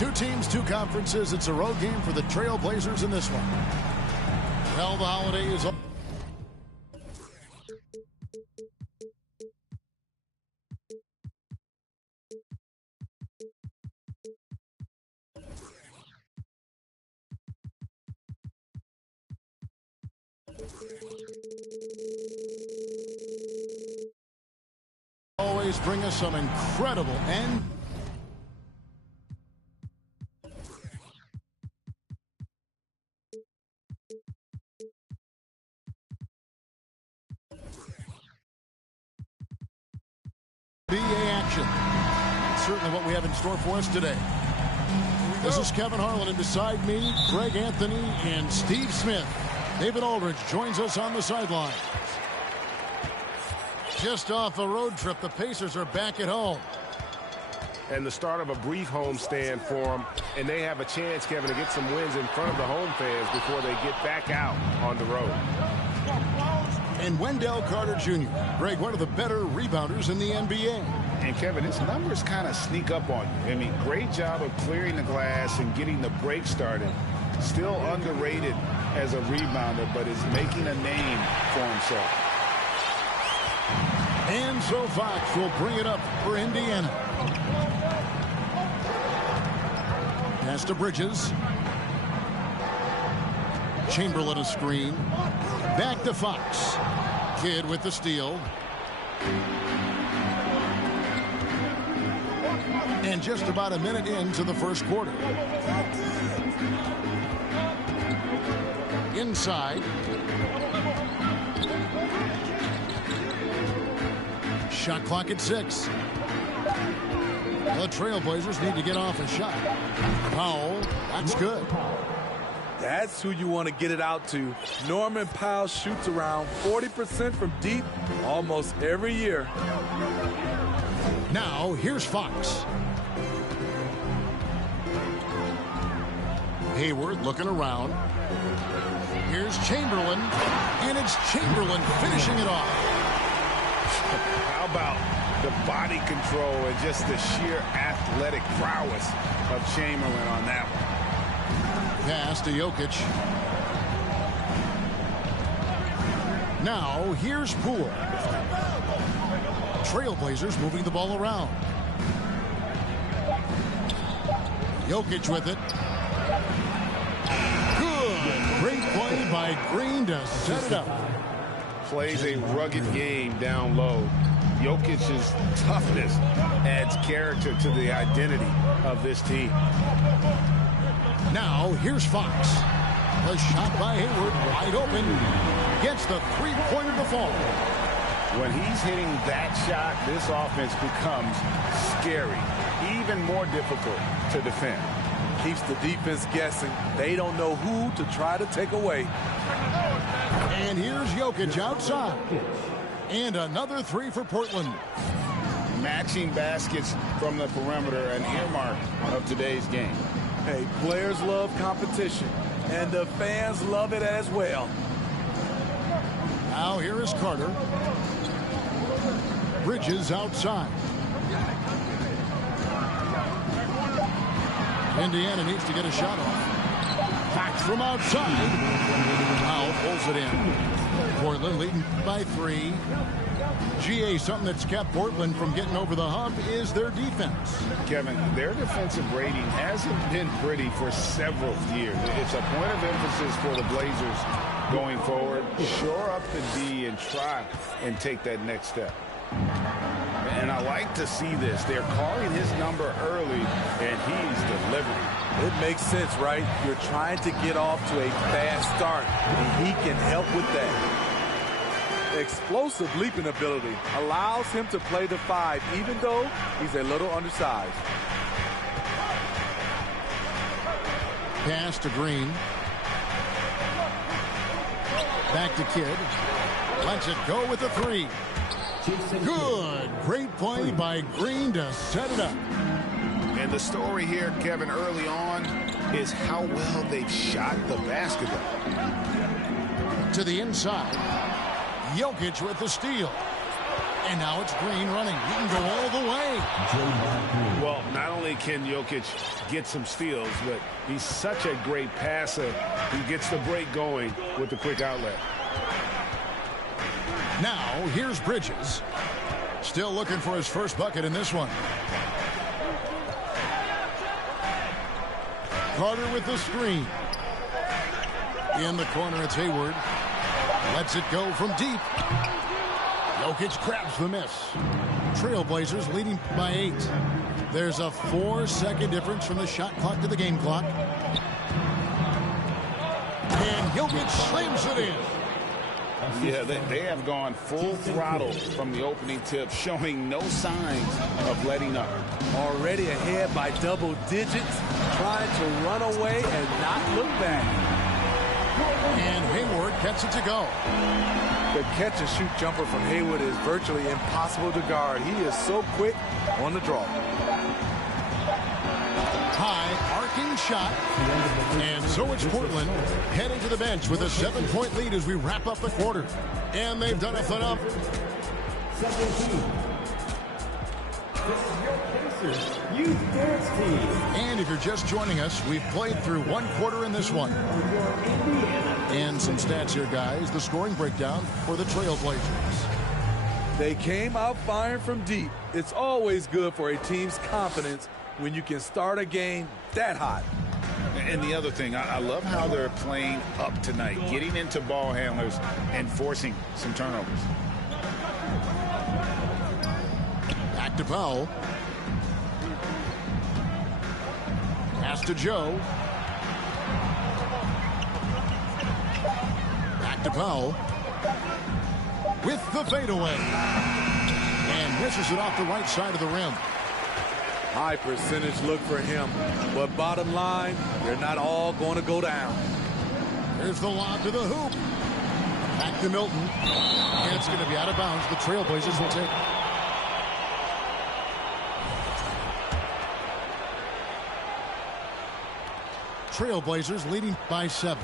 Two teams, two conferences. It's a road game for the Trail Blazers in this one. Well, the holiday is always bring us some incredible and NBA action. That's certainly what we have in store for us today. This is Kevin Harlan, and beside me, Greg Anthony and Steve Smith. David Aldridge joins us on the sideline. Just off a road trip, the Pacers are back at home. And the start of a brief homestand for them, and they have a chance, Kevin, to get some wins in front of the home fans before they get back out on the road. And Wendell Carter Jr. Greg, one of the better rebounders in the NBA. And Kevin, his numbers kind of sneak up on you. I mean, great job of clearing the glass and getting the break started. Still underrated as a rebounder, but is making a name for himself. And so Fox will bring it up for Indiana. Pass to Bridges. Chamberlain a screen. Back to Fox. Kidd with the steal. And just about a minute into the first quarter. Inside. Shot clock at 6. The Trailblazers need to get off a shot. Powell, that's good. That's who you want to get it out to. Norman Powell shoots around 40% from deep almost every year. Now, here's Fox. Hayward looking around. Here's Chamberlain, and it's Chamberlain finishing it off. How about the body control and just the sheer athletic prowess of Chamberlain on that one? Pass to Jokic. Now, here's Poole. Trailblazers moving the ball around. Jokic with it. Good. Great play by Green to set it up. Plays a rugged game down low. Jokic's toughness adds character to the identity of this team. Now, here's Fox. A shot by Hayward, wide open. Gets the three-pointer to fall. When he's hitting that shot, this offense becomes scary, even more difficult to defend. Keeps the defense guessing. They don't know who to try to take away. And here's Jokic outside. And another three for Portland. Matching baskets from the perimeter, an earmark of today's game. Hey, players love competition, and the fans love it as well. Now here is Carter. Bridges outside. Indiana needs to get a shot off. Fox from outside. Powell pulls it in. Portland leading by 3. GA, something that's kept Portland from getting over the hump is their defense. Kevin, their defensive rating hasn't been pretty for several years. It's a point of emphasis for the Blazers going forward. Shore up the D and try and take that next step. And I like to see this. They're calling his number early, and he's delivering. It makes sense, right? You're trying to get off to a fast start, and he can help with that. Explosive leaping ability allows him to play the 5, even though he's a little undersized. Pass to Green. Back to Kidd. Lets it go with the 3. Good. Great play by Green to set it up. And the story here, Kevin, early on is how well they've shot the basketball. To the inside. Jokic with the steal. And now it's Green running. He can go all the way. Well, not only can Jokic get some steals, but he's such a great passer. He gets the break going with the quick outlet. Now, here's Bridges. Still looking for his first bucket in this one. Carter with the screen. In the corner, it's Hayward. Lets it go from deep. Jokic grabs the miss. Trailblazers leading by 8. There's a 4-second difference from the shot clock to the game clock. And Jokic slams it in. Yeah, they have gone full throttle from the opening tip, showing no signs of letting up. Already ahead by double digits, trying to run away and not look back. And Hayward gets it to go. The catch-and-shoot jumper from Hayward is virtually impossible to guard. He is so quick on the draw. High arcing shot. And so it's Portland heading to the bench with a 7-point lead as we wrap up the quarter. And they've done a phenomenal. And if you're just joining us, we've played through one quarter in this one. And some stats here, guys. The scoring breakdown for the Trailblazers. They came out firing from deep. It's always good for a team's confidence when you can start a game that hot. And the other thing, I love how they're playing up tonight, getting into ball handlers and forcing some turnovers. Back to Powell. Pass to Joe. Back to Powell. With the fadeaway. And misses it off the right side of the rim. High percentage look for him. But bottom line, they're not all going to go down. There's the lob to the hoop. Back to Milton. And it's going to be out of bounds. The Trailblazers will take it. Trailblazers leading by 7.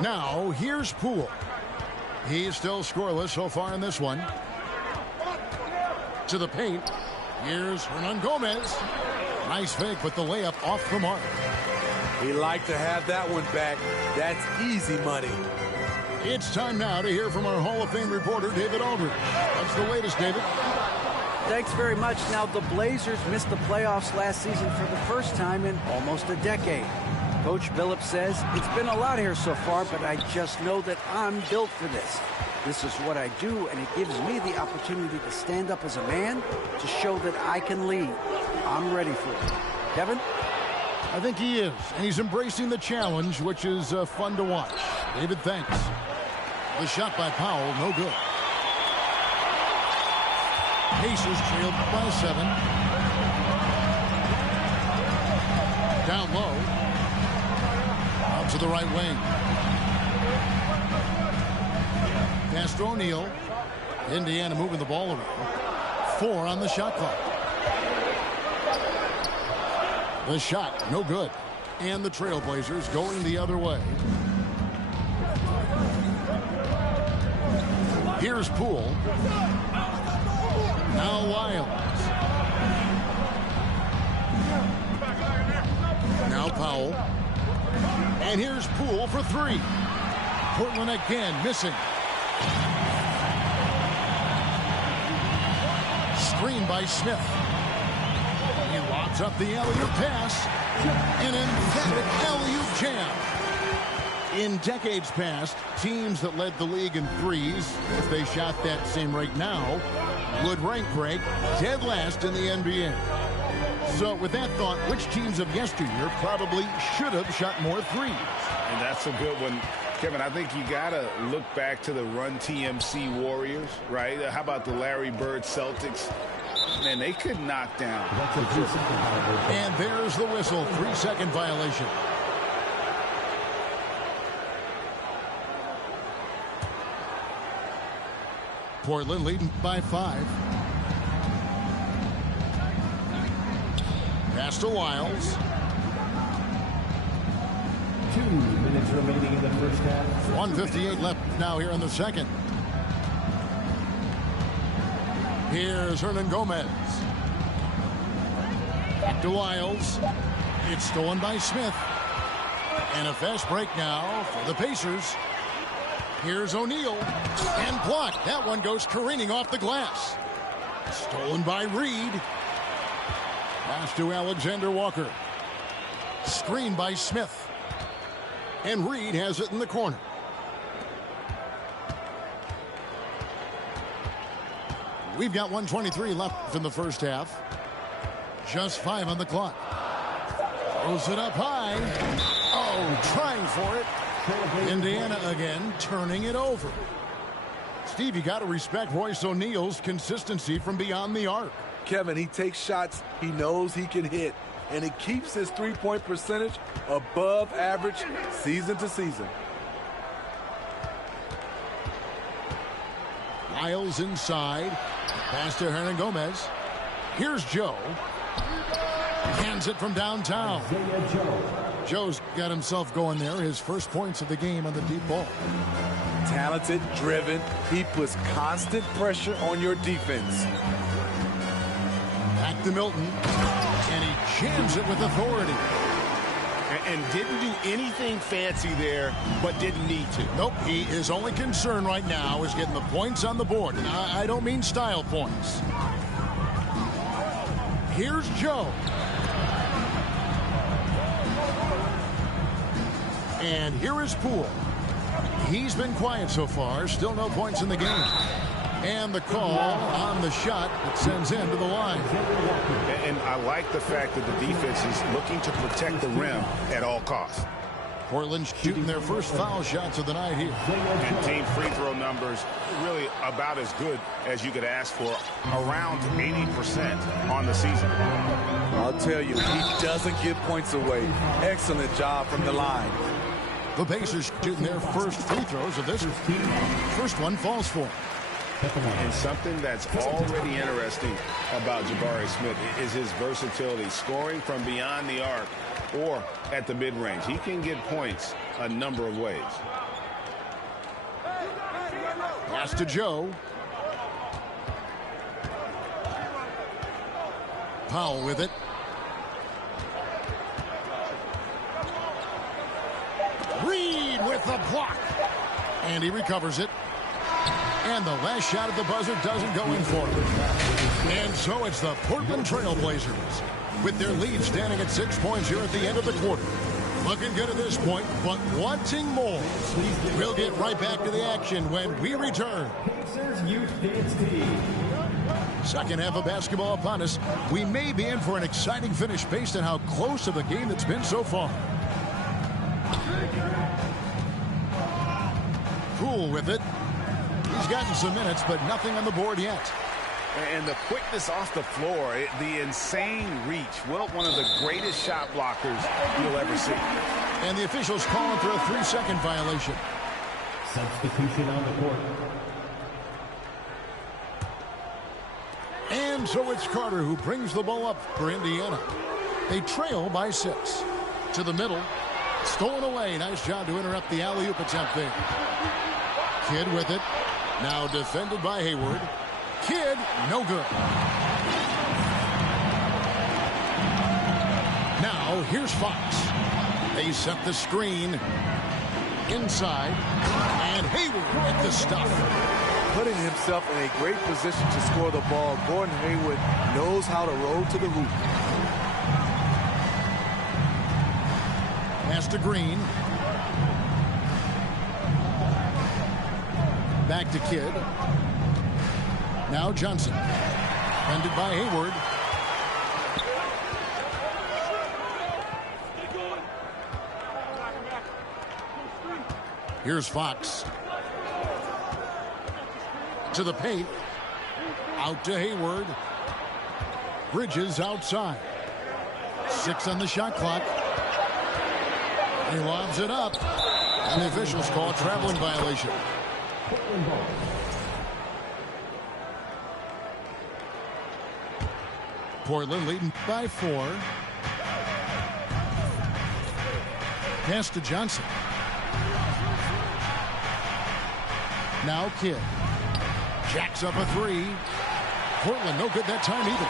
Now, here's Poole. He's still scoreless so far in this one. To the paint. Here's Hernangomez. Nice fake, but the layup off the mark. He liked to have that one back. That's easy money. It's time now to hear from our Hall of Fame reporter, David Aldridge. What's the latest, David? Thanks very much. Now, the Blazers missed the playoffs last season for the first time in almost a decade. Coach Billups says, it's been a lot here so far, but I just know that I'm built for this. This is what I do, and it gives me the opportunity to stand up as a man to show that I can lead. I'm ready for it. Kevin? I think he is, and he's embracing the challenge, which is fun to watch. David, thanks. The shot by Powell, no good. Pacers trailed by 7. Down low. Out to the right wing. Pass to O'Neal. Indiana moving the ball around. 4 on the shot clock. The shot, no good. And the Trailblazers going the other way. Here's Poole. Now Wiles. Now Powell. And here's Poole for 3. Portland again missing. Screen by Smith. He lobs up the alley-oop pass. An emphatic alley-oop jam. In decades past, teams that led the league in threes, if they shot that same rate now, would rank break dead last in the NBA. So with that thought, which teams of yesteryear probably should have shot more threes? And that's a good one. Kevin, I think you got to look back to the Run TMC Warriors, right? How about the Larry Bird Celtics? Man, they could knock down. And there's the whistle. 3-second violation. Portland leading by 5. Pass to Wiles. 2 minutes remaining in the first half. 1:58 left now here in the second. Here's Hernan Gomez. Back to Wiles. It's stolen by Smith. And a fast break now for the Pacers. Here's O'Neal. And blocked. That one goes careening off the glass. Stolen by Reed. Pass to Alexander Walker. Screen by Smith. And Reed has it in the corner. We've got 1:23 left in the first half. Just 5 on the clock. Throws it up high. Oh, trying for it. Indiana again, turning it over. Steve, you got to respect Royce O'Neal's consistency from beyond the arc. Kevin, he takes shots he knows he can hit, and it keeps his three-point percentage above average season to season. Miles inside. Pass to Hernan Gomez. Here's Joe. Hands it from downtown. Joe's got himself going there. His first points of the game on the deep ball. Talented, driven. He puts constant pressure on your defense. Back to Milton. And he jams it with authority. And didn't do anything fancy there, but didn't need to. Nope, his only concern right now is getting the points on the board. And I don't mean style points. Here's Joe. And here is Poole. He's been quiet so far. Still no points in the game. And the call on the shot that sends him to the line. And I like the fact that the defense is looking to protect the rim at all costs. Portland shooting their first foul shots of the night here. And team free throw numbers really about as good as you could ask for. Around 80% on the season. I'll tell you, he doesn't give points away. Excellent job from the line. The Pacers shooting their first free throws of this. First one falls for him. And something that's already interesting about Jabari Smith is his versatility, scoring from beyond the arc or at the mid-range. He can get points a number of ways. Pass to Joe. Powell with it. Reed with the block. And he recovers it. And the last shot at the buzzer doesn't go in for him. And so it's the Portland Trail Blazers with their lead standing at 6 points here at the end of the quarter. Looking good at this point, but wanting more. We'll get right back to the action when we return. Second half of basketball upon us. We may be in for an exciting finish based on how close of a game it's been so far. Poole with it. He's gotten some minutes, but nothing on the board yet. And the quickness off the floor, the insane reach. Well, one of the greatest shot blockers you'll ever see. And the officials calling for a 3-second violation. Substitution on the court. And so it's Carter who brings the ball up for Indiana. They trail by 6. To the middle. Stolen away. Nice job to interrupt the alley-oop attempt there. Kidd with it. Now defended by Hayward. Kidd, no good. Now here's Fox. They set the screen inside. And Hayward with the stuff. Putting himself in a great position to score the ball. Gordon Hayward knows how to roll to the hoop. Pass to Green. Back to Kidd. Now Johnson. Defended by Hayward. Here's Fox. To the paint. Out to Hayward. Bridges outside. 6 on the shot clock. He lobs it up. And the officials call a traveling violation. Portland leading by 4. Pass to Johnson. Now Kidd. Jacks up a three. Portland no good that time either.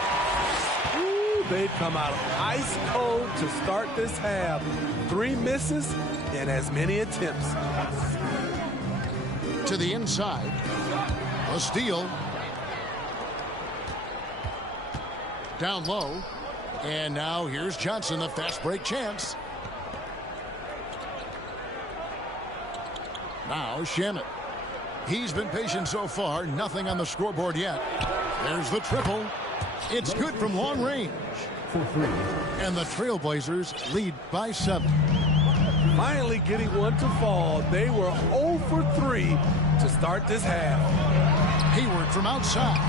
Ooh, they've come out ice cold to start this half. 3 misses and as many attempts. To the inside. A steal. Down low. And now here's Johnson, a fast break chance. Now Shamet. He's been patient so far. Nothing on the scoreboard yet. There's the triple. It's good from long range. And the Trailblazers lead by 7. Finally getting one to fall. They were 0 for 3 to start this half. Hayward from outside.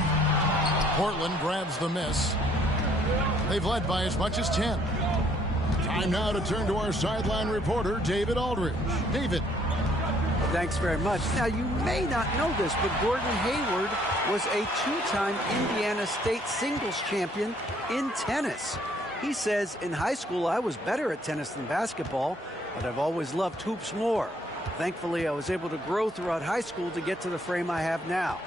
Portland grabs the miss. They've led by as much as 10. Time now to turn to our sideline reporter, David Aldridge. David. Thanks very much. Now, you may not know this, but Gordon Hayward was a 2-time Indiana State singles champion in tennis. He says, in high school, I was better at tennis than basketball, but I've always loved hoops more. Thankfully, I was able to grow throughout high school to get to the frame I have now.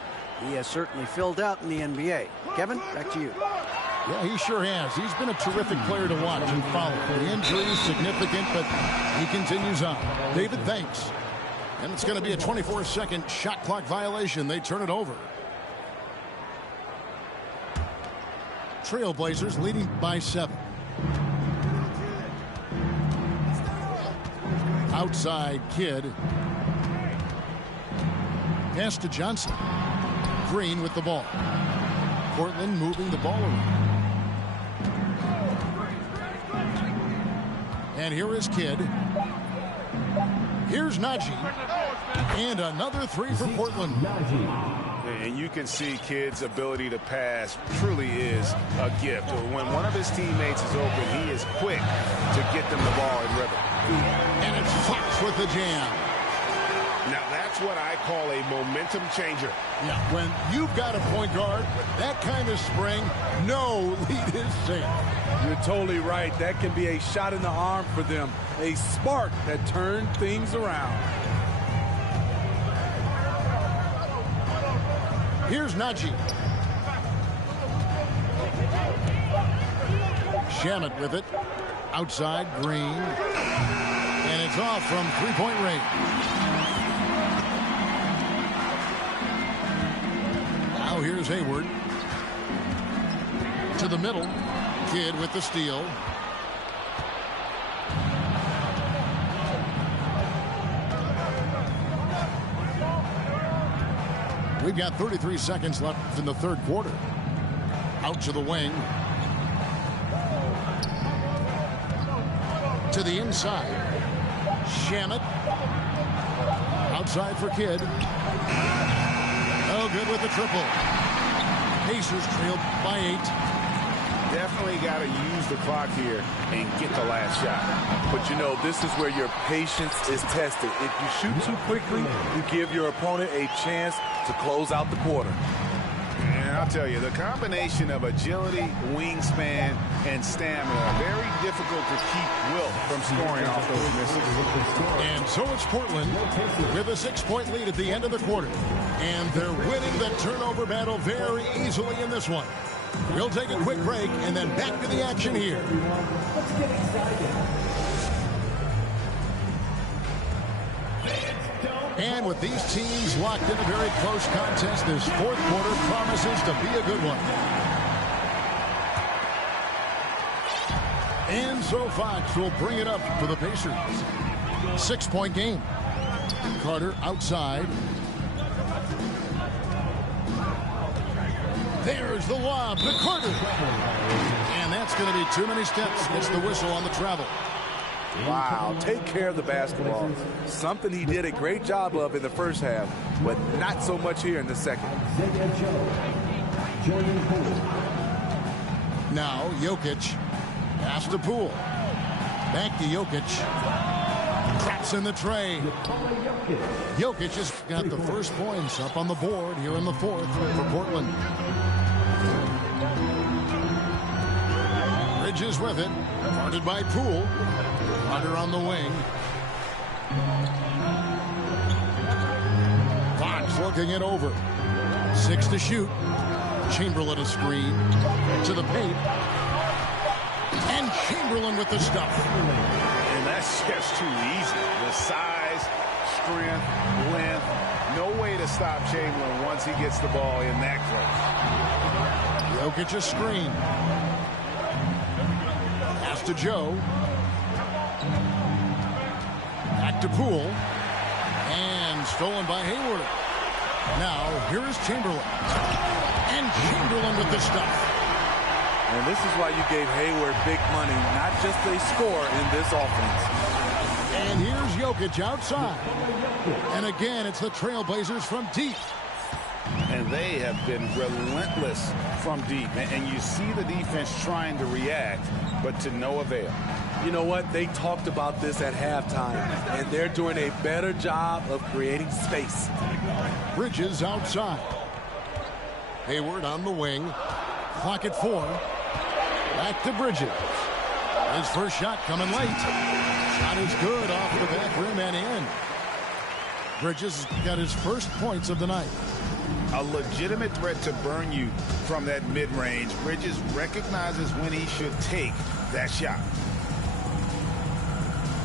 He has certainly filled out in the NBA. Kevin, back to you. Yeah, he sure has. He's been a terrific player to watch and follow. The injury is significant, but he continues on. David, thanks. And it's going to be a 24-second shot clock violation. They turn it over. Trailblazers leading by 7. Outside Kidd. Pass to Johnson. Green with the ball. Portland moving the ball around. And here is Kidd. Here's Najee. And another 3 for Portland. And you can see Kidd's ability to pass truly is a gift. When one of his teammates is open, he is quick to get them the ball in rhythm. And it's Fox with the jam. Now that's what I call a momentum changer. Yeah, when you've got a point guard with that kind of spring, no lead is safe. You're totally right. That can be a shot in the arm for them. A spark that turned things around. Here's Najee. Shamet with it. Outside, Green. And it's off from three-point range. Now here's Hayward. To the middle. Kidd with the steal. We've got 33 seconds left in the third quarter. Out to the wing. To the inside. Shamet. Outside for Kidd. Oh, good with the triple. Pacers trailed by 8. Definitely got to use the clock here and get the last shot. But you know, this is where your patience is tested. If you shoot too quickly, you give your opponent a chance to close out the quarter. And I'll tell you, the combination of agility, wingspan, and stamina, very difficult to keep Wilt from scoring off those misses. And so it's Portland with a 6-point lead at the end of the quarter. And they're winning the turnover battle very easily in this one. We'll take a quick break and then back to the action here. Let's get excited. And with these teams locked in a very close contest, this fourth quarter promises to be a good one. And so Fox will bring it up for the Pacers. 6-point game. Carter outside. There's the lob to Carter. And that's going to be too many steps. Gets the whistle on the travel. Wow, take care of the basketball. Something he did a great job of in the first half, but not so much here in the second. Now Jokic. Pass to Poole. Back to Jokic. Traps in the tray. Jokic has got the first points up on the board here in the fourth for Portland. Bridges with it. Guarded by Poole. Hunter on the wing. Fox looking it over. 6 to shoot. Chamberlain a screen to the paint. And Chamberlain with the stuff. And that's just too easy. The size, strength, length. No way to stop Chamberlain once he gets the ball in that close. Jokic a screen. Pass to Joe. Back to Poole. And stolen by Hayward. Now, here is Chamberlain. And Chamberlain with the stuff. And this is why you gave Hayward big money, not just a score in this offense. And here's Jokic outside. And again, it's the Trailblazers from deep. And they have been relentless from deep. And you see the defense trying to react, but to no avail. You know what? They talked about this at halftime, and they're doing a better job of creating space. Bridges outside. Hayward on the wing. Clock at 4. Back to Bridges. His first shot coming late. Shot is good off the back rim and in. Bridges got his first points of the night. A legitimate threat to burn you from that mid-range. Bridges recognizes when he should take that shot.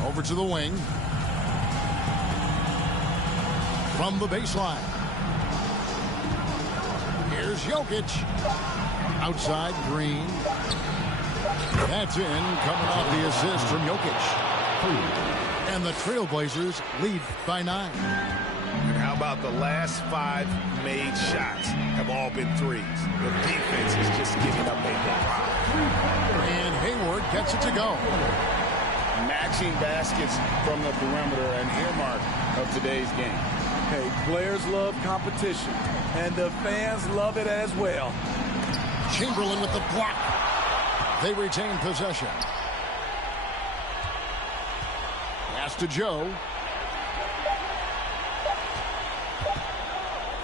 Over to the wing. From the baseline. Here's Jokic. Outside, Green. That's in, coming off the assist from Jokic. And the Trailblazers lead by 9. And how about the last 5 made shots have all been threes? The defense is just giving up a lot. And Hayward gets it to go. Matching baskets from the perimeter, an earmark of today's game. Hey, players love competition, and the fans love it as well. Chamberlain with the block. They retain possession. Pass to Joe.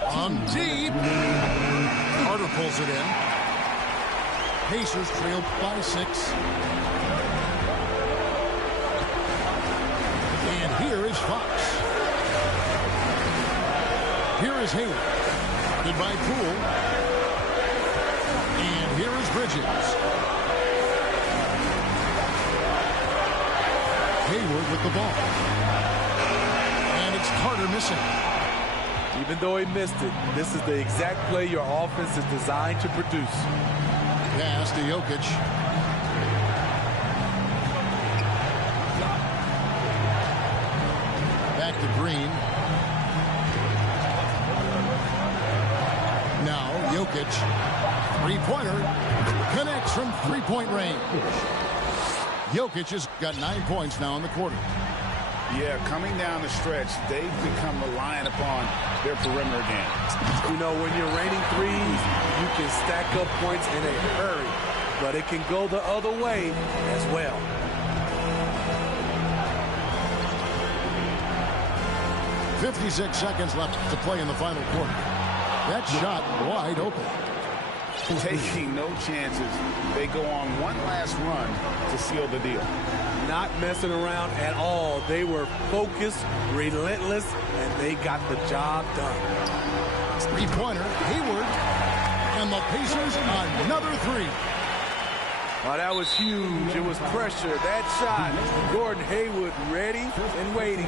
On deep. Carter pulls it in. Pacers trail by 6. And here is Fox. Here is Hayward. Goodbye, Poole. And here is Bridges. Hayward with the ball. And it's Carter missing. Even though he missed it, this is the exact play your offense is designed to produce. Pass to Jokic. Back to Green. Now Jokic. Three-pointer. Connects from three-point range. Jokic has got 9 points now in the quarter. Yeah, coming down the stretch, they've become reliant upon their perimeter game. You know, when you're raining threes, you can stack up points in a hurry, but it can go the other way as well. .56 seconds left to play in the final quarter. That shot wide open. Taking no chances. They go on one last run to seal the deal. Not messing around at all. They were focused, relentless, and they got the job done. Three-pointer, Hayward, and the Pacers another 3. Oh, that was huge. It was pressure. That shot, Gordon Hayward ready and waiting.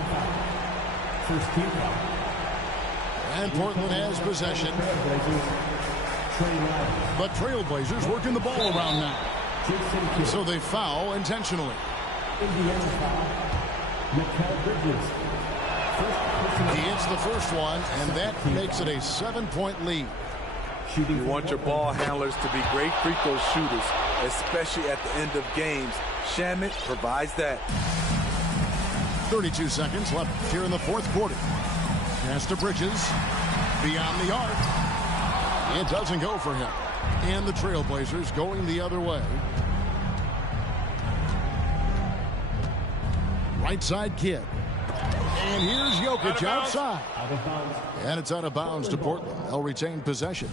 And Portland has possession. But Trailblazers working the ball around now. So they foul intentionally. He hits the first one, and that makes it a 7-point lead. You want your ball handlers to be great free throw shooters, especially at the end of games. Shamet provides that. 32 seconds left here in the fourth quarter. Pass to Bridges. Beyond the arc. It doesn't go for him. And the Trailblazers going the other way. Right side Kidd. And here's Jokic outside. And it's out of bounds to Portland. They'll retain possession.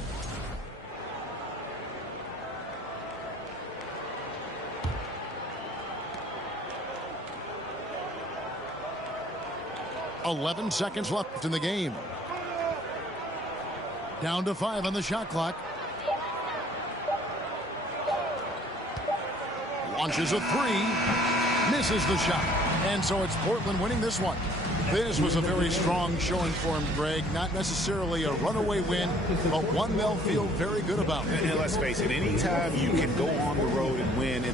11 seconds left in the game. Down to 5 on the shot clock. Launches a 3. Misses the shot. And so it's Portland winning this one. This was a very strong showing for him, Greg. Not necessarily a runaway win, but one they'll feel very good about. And let's face it, anytime you can go on the road and win,